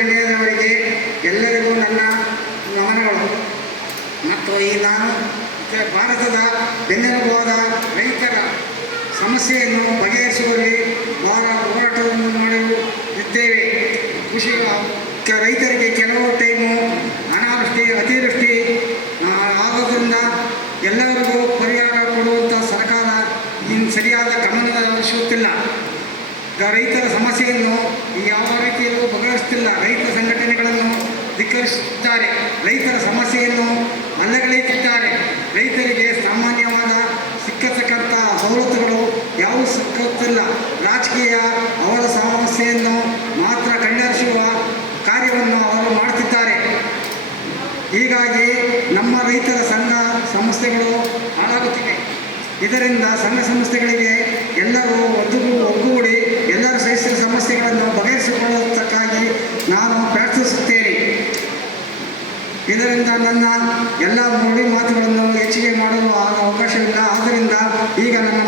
ಗಣ್ಯರವರಿಗೆ ಎಲ್ಲರಿಗೂ ನನ್ನ ನಮನಗಳು. ಮತ್ತು ಈ ನಾನು ಭಾರತದ ಬೆನ್ನೆಲುಬಾದ ರೈತರ ಸಮಸ್ಯೆಯನ್ನು ಬಗೆಹರಿಸುವಲ್ಲಿ ಹೋರಾಟವನ್ನು ಮಾಡಲಿದ್ದೇವೆ. ಕೃಷಿ ರೈತರಿಗೆ ಕೆಲವು ಟೈಮು ಅನಾವೃಷ್ಟಿ ಅತಿವೃಷ್ಟಿ ಆಗೋದ್ರಿಂದ ಎಲ್ಲರಿಗೂ ಪರಿಹಾರ ಕೊಡುವಂಥ ಸರ್ಕಾರ ಸರಿಯಾದ ಗಮನ ಹರಿಸುತ್ತಿಲ್ಲ. ರೈತರ ಸಮಸ್ಯೆಯನ್ನು ಯಾವ ರೀತಿಯಲ್ಲೂ ಬಗೆಹರಿಸುತ್ತಿಲ್ಲ. ರೈತ ಸಂಘಟನೆಗಳನ್ನು ಧಿಕ್ಕರಿಸುತ್ತಾರೆ. ರೈತರ ಸಮಸ್ಯೆಯನ್ನು ಅಲ್ಲಗಳೆಯುತ್ತಿದ್ದಾರೆ. ರೈತರಿಗೆ ಸಾಮಾನ್ಯವಾದ ಸಿಕ್ಕತಕ್ಕಂಥ ಸವಲತ್ತುಗಳು ಯಾವುವು ಸಿಕ್ಕುತ್ತಿಲ್ಲ. ರಾಜಕೀಯ ಅವರ ಸಮಸ್ಯೆಯನ್ನು ಮಾತ್ರ ಕಣ್ಣರಿಸುವ ಕಾರ್ಯವನ್ನು ಅವರು ಮಾಡುತ್ತಿದ್ದಾರೆ. ಹೀಗಾಗಿ ನಮ್ಮ ರೈತರ ಸಂಘ ಸಂಸ್ಥೆಗಳು ಹಾಳಾಗುತ್ತಿವೆ. ಇದರಿಂದ ಸಂಘ ಸಂಸ್ಥೆಗಳಿಗೆ ಎಲ್ಲರೂ ಒಗ್ಗೂಡಿ ಎಲ್ಲರ ರೈತರ ಸಮಸ್ಯೆಗಳನ್ನು ಬಗೆಹರಿಸಿಕೊಳ್ಳುವುದಕ್ಕಾಗಿ ನಾನು ಪ್ರಾರ್ಥಿಸುತ್ತೇನೆ. ಇದರಿಂದ ನನ್ನ ಎಲ್ಲ ನುಡಿ ಮಾತುಗಳನ್ನು ಹೆಚ್ಚಿಗೆ ಮಾಡಲು ಅವಕಾಶವಿಲ್ಲ. ಆದ್ದರಿಂದ ಈಗ ನನ್ನ